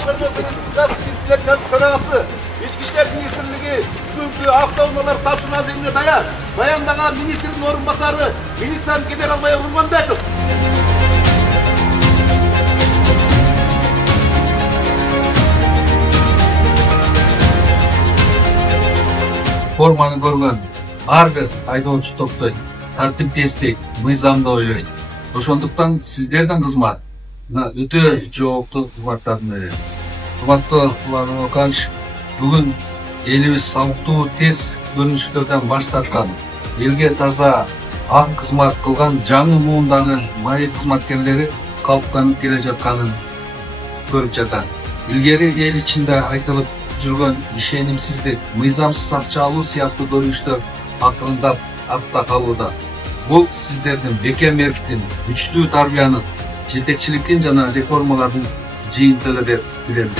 Başkanımızın İstihbarat Törağısı, İçki İşler Ministerliği bugünkü avtomobilleri tapşırma zemine dayandağı ministerin orunbasarı Milisan Generalbay Urmanbekov. Форманы көргөн ар бир айдоочу топтой тартиптестик, мыйзамды ойлойт. Ошондуктан сиздердин кызмат өтө жооптуу кызматтардын бири. Кымбаттуу Улан Оканович, бүгүн элибиз сауктуу тез көрүнүштөрдөн баш тарткан, элге таза ак кызмат кылган жаңы муундагы маек кызматкерлери калыптанып келе жатканын көрүп жатат. Илгери эл ичинде айтылып жүргөн ишенимсиздик, мыйзамсыз акча алуу сыяктуу көрүнүштөр акырындап артта калууда. Бул сиздердин бекемдиктин, күчтүү тарбиянын, жетекчиликтин жана реформалардын жыйынтыгы деп билем.